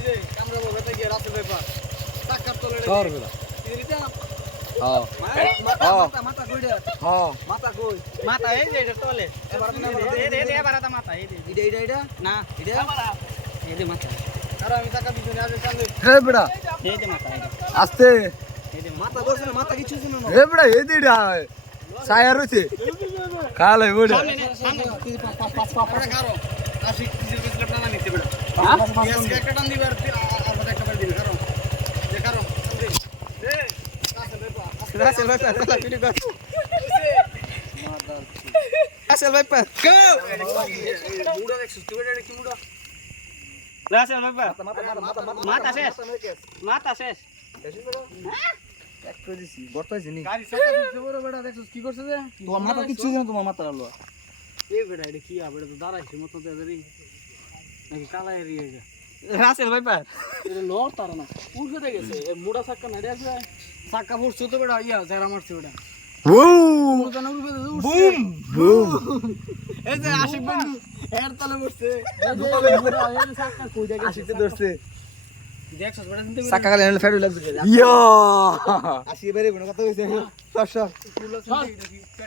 এই যে কামরা বলে থেকে রাতে ব্যাপার টাকার তলে সর বেলা দিদিটা হ্যাঁ মাথা মাথা কইরা হ্যাঁ মাথা কই মাথা এই যে এটা তলে এবার এটা মাথা এই এটা না এটা এই যে মাথা আর আমি টাকা পিছনে আগে চালে হে বেড়া এই যে মাথা আস্তে এই যে মাথা বসে না মাথা কিছু ছিল না হে বেড়া এই দিডা সায়া রইছে কালে বেড়া সামনে পাঁচ কারো আশি কিজির পিছলে টানা নিতে বেড়া গ্যাস একটা টান দিবে আর একটা বার দিবে কারো যে কারো এ রাসেল ভাই পার ভিডিও কর রাসেল ভাই পার মুড়া দেখছিস তুই এটা কি মুড়া রাসেল ভাই পার মাথা শেষ মাথা শেষ এক করে দিছি বর্তাইছি নি গাড়ি চাকা দিতে বড় বেটা দেখছিস কি করছে যে তোমার মাথা কিচ্ছু না তোমার মাথা আলো এই বেটা এটা কি আবে তো দাঁড়াইছে মত দেরি নাকি কালা এরিয়া এটা রাসেল ভাই পার এটা লড় তার না উঠে দে গেছে এ মুড়া চাকা না রে চাকা পড়ছে তো বেটা ইয়া যারা মারছে ওটা বুম মুড়া না উঠবে বুম বুম এই যে আশিক বন্ধু এর তলে বসছে এই চাকা কই দেখে আশিতে ধরছে দেখছস বেটা শুনতে সাকা গালে এনে ফেড়ু লাগছে ইয়া আসি বেরে কোন কথা কইছে সর সর তুই